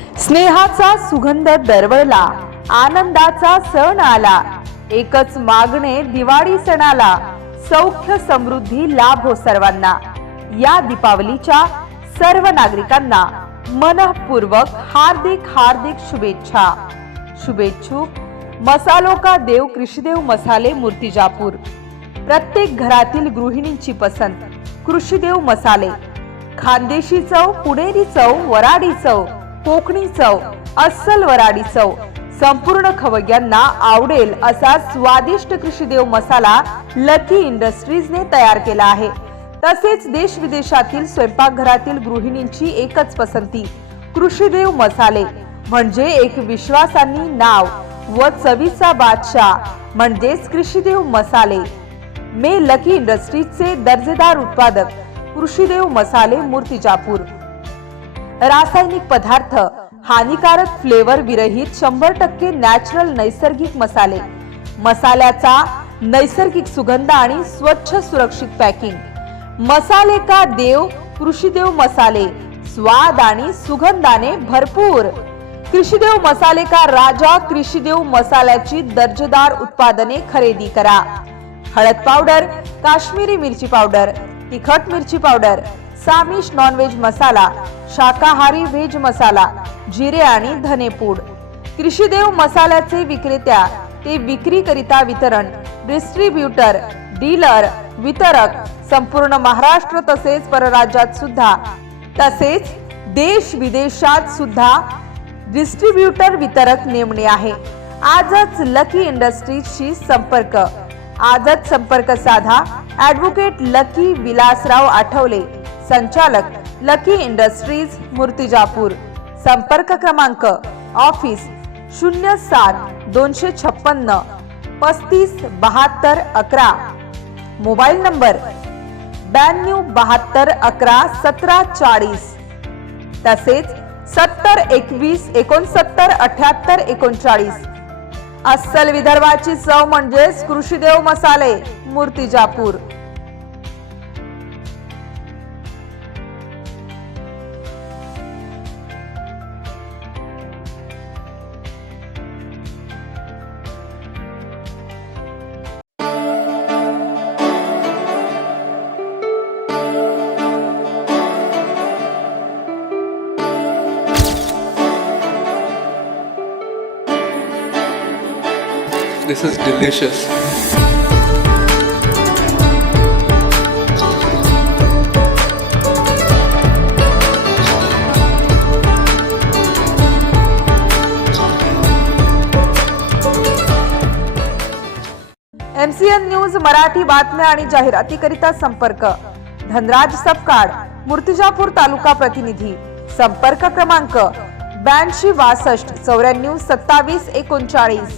स्नेहाचा सुगंध दरवळला आनंदाचा सण आला. एकच मागणे दिवाळी सणाला सौख्य समृद्धी लाभ हो सर्वांना. या दीपावलीच्या सर्व नागरिकांना मनपूर्वक हार्दिक हार्दिक शुभेच्छा. शुभेच्छुक मसालो का देव कृषीदेव मसाले मूर्तिजापूर. प्रत्येक घरातील गृहिणींची पसंत कृषीदेव मसाले. खानदेशी चव पुणेरी चव वराडी चव. कोकणी चव अस्सल वराडी चव. संपूर्ण खवय्यांना आवडेल असा स्वादिष्ट कृषीदेव मसाला लकी इंडस्ट्रीजने तयार केला आहे. तसेच देश विदेशातील स्वयंपाकघरातील गृहिणींची एकच पसंती कृषीदेव मसाले. म्हणजे एक विश्वासानी नाव व चवीचा बादशाह म्हणजेच कृषीदेव मसाले. मे लकी इंडस्ट्रीजचे दर्जेदार उत्पादक कृषीदेव मसाले मूर्तिजापूर. रासायनिक पदार्थ हानिकारक फ्लेवर विरहित शंभर टक्के नॅचरल नैसर्गिक मसाले. मसाल्याचा नैसर्गिक सुगंध आणि स्वच्छ सुरक्षित पॅकिंग मसाले का देव कृषीदेव मसाले स्वाद आणि सुगंधाने भरपूर. कृषीदेव मसाले का राजा कृषीदेव मसाल्याची दर्जेदार उत्पादने खरेदी करा. हळद पावडर काश्मीरी मिरची पावडर तिखट मिरची पावडर सामिश नॉनव्हेज मसाला शाकाहारी व्हेज मसाला जिरे आणि धनेपूड कृषीदेव मसाल्याचे विक्रेत्या ते विक्री करिता वितरण डिस्ट्रीब्युटर डीलर वितरक संपूर्ण महाराष्ट्र तसेच परराज्यात सुद्धा. तसेच देश विदेशात सुद्धा डिस्ट्रीब्युटर वितरक नेमणे आहे. आजच लकी इंडस्ट्रीजशी संपर्क. आजच संपर्क साधा. ॲडव्होकेट लकी विलासराव आठवले संचालक लकी इंडस्ट्रीज मूर्तिजापूर संपर्क क्रमांक ऑफिस शून्य सात दोनशे छप्पन्न पस्तीस बहात्तर अकरा. मोबाईल नंबर ब्याण्णव बहात्तर अकरा सतरा चाळीस. तसेच सत्तर एकवीस एकोणसत्तर अठ्याहत्तर एकोणचाळीस. अस्सल विदर्भाची चव म्हणजेच कृषीदेव मसाले Murtijapur This is delicious. MCN news Marathi बातम्या आणि जाहिरातीकरिता संपर्क. धनराज सपकाळ मूर्तिजापूर तालुका प्रतिनिधी. संपर्क क्रमांक ब्याऐंशी बासष्ट चौऱ्याण्णव सत्तावीस एकोणचाळीस.